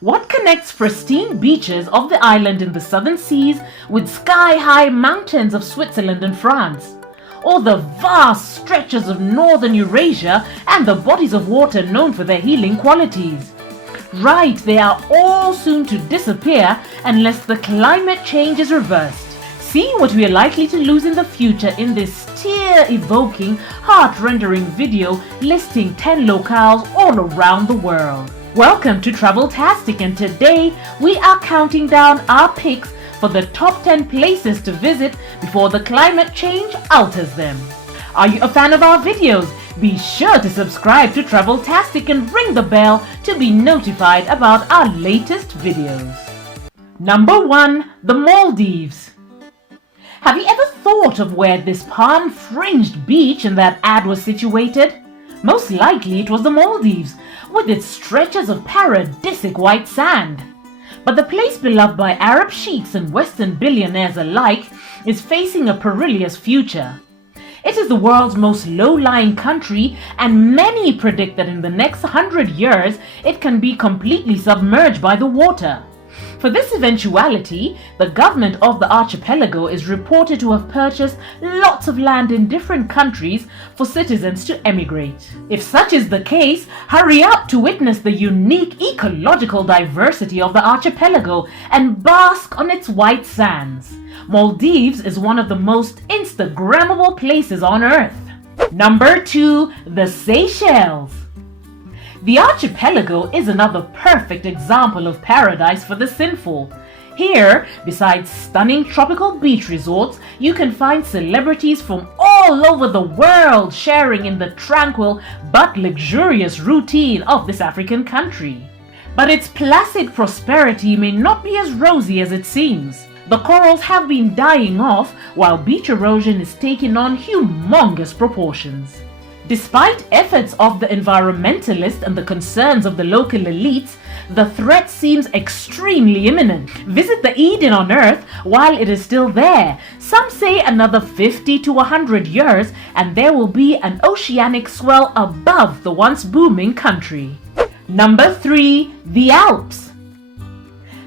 What connects pristine beaches of the island in the southern seas with sky-high mountains of Switzerland and France? Or the vast stretches of northern Eurasia and the bodies of water known for their healing qualities? Right, they are all soon to disappear unless the climate change is reversed. See what we are likely to lose in the future in this tear-evoking, heart-rendering video listing 10 locales all around the world. Welcome to Traveltastic, and today we are counting down our picks for the top 10 places to visit before the climate change alters them. Are you a fan of our videos? Be sure to subscribe to Traveltastic and ring the bell to be notified about our latest videos. Number 1. The Maldives. Have you ever thought of where this palm-fringed beach in that ad was situated? Most likely it was the Maldives, with its stretches of paradisic white sand. But the place beloved by Arab sheiks and Western billionaires alike is facing a perilous future. It is the world's most low-lying country, and many predict that in the next 100 years it can be completely submerged by the water. For this eventuality, the government of the archipelago is reported to have purchased lots of land in different countries for citizens to emigrate. If such is the case, hurry up to witness the unique ecological diversity of the archipelago and bask on its white sands. Maldives is one of the most Instagrammable places on earth. Number 2. The Seychelles. The archipelago is another perfect example of paradise for the sinful. Here, besides stunning tropical beach resorts, you can find celebrities from all over the world sharing in the tranquil but luxurious routine of this African country. But its placid prosperity may not be as rosy as it seems. The corals have been dying off while beach erosion is taking on humongous proportions. Despite efforts of the environmentalists and the concerns of the local elites, the threat seems extremely imminent. Visit the Eden on Earth while it is still there. Some say another 50 to 100 years and there will be an oceanic swell above the once booming country. Number 3. The Alps.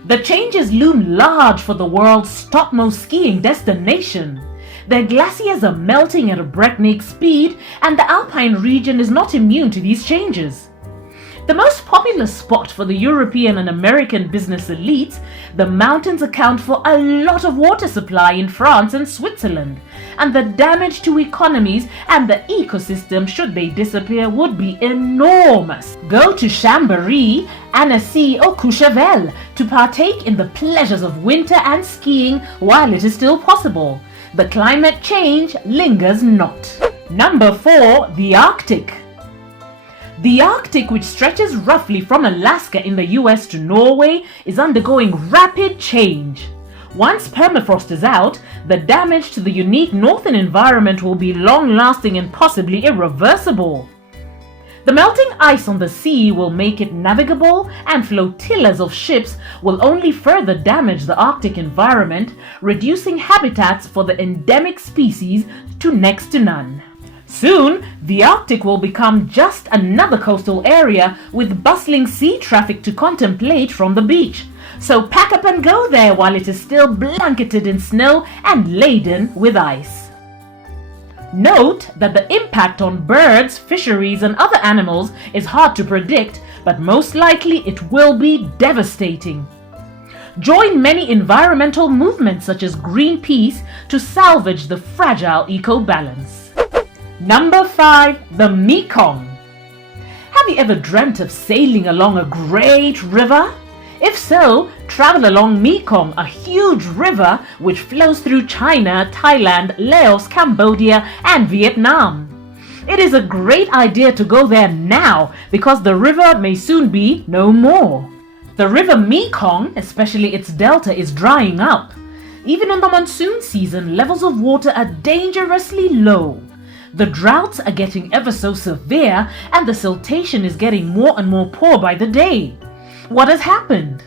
The changes loom large for the world's topmost skiing destination. Their glaciers are melting at a breakneck speed, and the Alpine region is not immune to these changes. The most popular spot for the European and American business elites, the mountains account for a lot of water supply in France and Switzerland, and the damage to economies and the ecosystem should they disappear would be enormous. Go to Chambéry, Annecy or Courchevel to partake in the pleasures of winter and skiing while it is still possible. The climate change lingers not. Number 4. The Arctic. The Arctic, which stretches roughly from Alaska in the US to Norway, is undergoing rapid change. Once permafrost is out, the damage to the unique northern environment will be long-lasting and possibly irreversible. The melting ice on the sea will make it navigable, and flotillas of ships will only further damage the Arctic environment, reducing habitats for the endemic species to next to none. Soon, the Arctic will become just another coastal area with bustling sea traffic to contemplate from the beach. So pack up and go there while it is still blanketed in snow and laden with ice. Note that the impact on birds, fisheries, and other animals is hard to predict, but most likely it will be devastating. Join many environmental movements such as Greenpeace to salvage the fragile eco-balance. Number 5. The Mekong. Have you ever dreamt of sailing along a great river? If so, travel along Mekong, a huge river which flows through China, Thailand, Laos, Cambodia, and Vietnam. It is a great idea to go there now because the river may soon be no more. The river Mekong, especially its delta, is drying up. Even in the monsoon season, levels of water are dangerously low. The droughts are getting ever so severe, and the siltation is getting more and more poor by the day. What has happened?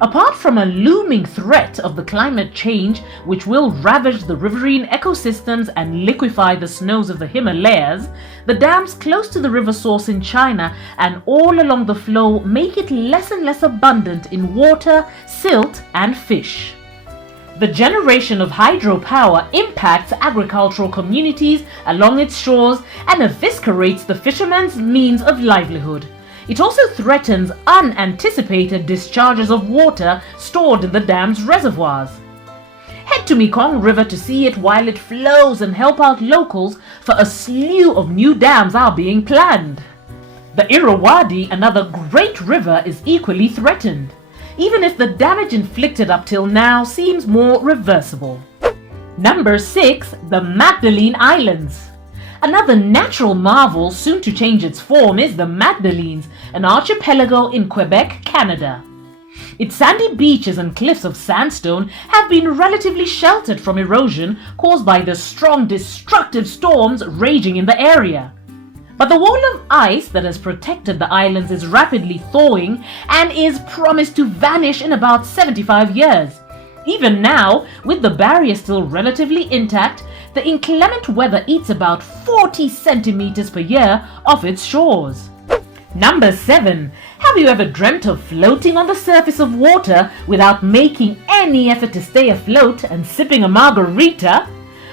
Apart from a looming threat of the climate change which will ravage the riverine ecosystems and liquefy the snows of the Himalayas, the dams close to the river source in China and all along the flow make it less and less abundant in water, silt, and fish. The generation of hydropower impacts agricultural communities along its shores and eviscerates the fishermen's means of livelihood. It also threatens unanticipated discharges of water stored in the dam's reservoirs. Head to Mekong River to see it while it flows and help out locals, for a slew of new dams are being planned. The Irrawaddy, another great river, is equally threatened, even if the damage inflicted up till now seems more reversible. Number 6. The Magdalene Islands. Another natural marvel soon to change its form is the Magdalenes, an archipelago in Quebec, Canada. Its sandy beaches and cliffs of sandstone have been relatively sheltered from erosion caused by the strong destructive storms raging in the area. But the wall of ice that has protected the islands is rapidly thawing and is promised to vanish in about 75 years. Even now, with the barrier still relatively intact, the inclement weather eats about 40 centimeters per year off its shores. Number 7. Have you ever dreamt of floating on the surface of water without making any effort to stay afloat and sipping a margarita?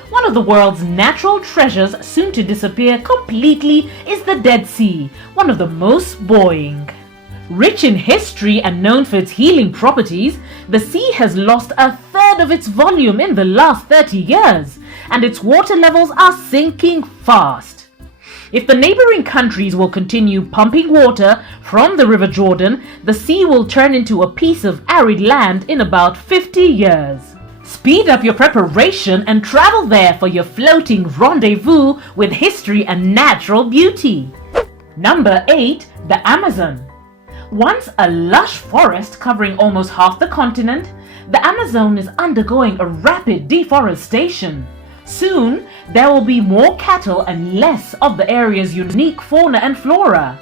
One of the world's natural treasures soon to disappear completely is the Dead Sea, one of the most buoying. Rich in history and known for its healing properties, the sea has lost a third of its volume in the last 30 years, and its water levels are sinking fast. If the neighboring countries will continue pumping water from the River Jordan, the sea will turn into a piece of arid land in about 50 years. Speed up your preparation and travel there for your floating rendezvous with history and natural beauty. Number 8. The Amazon. Once a lush forest covering almost half the continent, the Amazon is undergoing a rapid deforestation. Soon, there will be more cattle and less of the area's unique fauna and flora.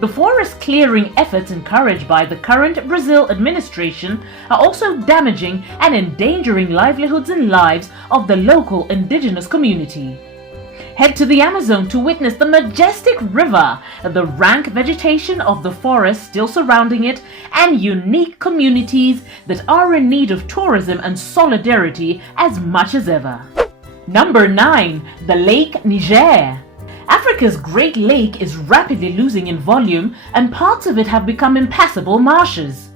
The forest clearing efforts encouraged by the current Brazil administration are also damaging and endangering livelihoods and lives of the local indigenous community. Head to the Amazon to witness the majestic river, the rank vegetation of the forest still surrounding it, and unique communities that are in need of tourism and solidarity as much as ever. Number 9. The Lake Niger. Africa's Great Lake is rapidly losing in volume, and parts of it have become impassable marshes.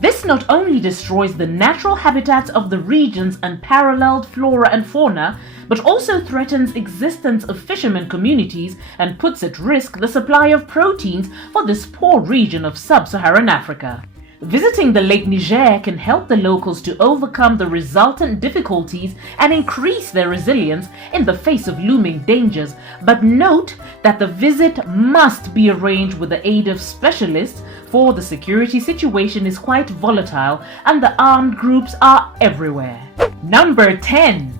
This not only destroys the natural habitats of the region's unparalleled flora and fauna, but also threatens existence of fishermen communities and puts at risk the supply of proteins for this poor region of sub-Saharan Africa. Visiting the Lake Niger can help the locals to overcome the resultant difficulties and increase their resilience in the face of looming dangers, but note that the visit must be arranged with the aid of specialists, for the security situation is quite volatile and the armed groups are everywhere. Number 10.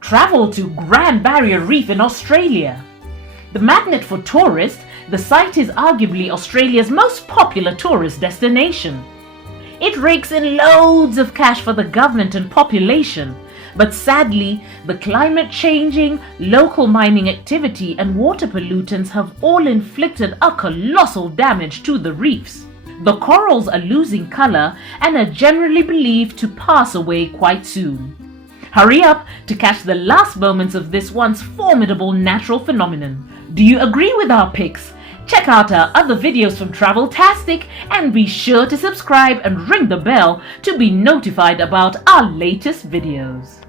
Travel to Grand Barrier Reef in Australia. The magnet for tourists, the site is arguably Australia's most popular tourist destination. It rakes in loads of cash for the government and population, but sadly, the climate changing, local mining activity and water pollutants have all inflicted a colossal damage to the reefs. The corals are losing color and are generally believed to pass away quite soon. Hurry up to catch the last moments of this once formidable natural phenomenon. Do you agree with our picks? Check out our other videos from Traveltastic and be sure to subscribe and ring the bell to be notified about our latest videos.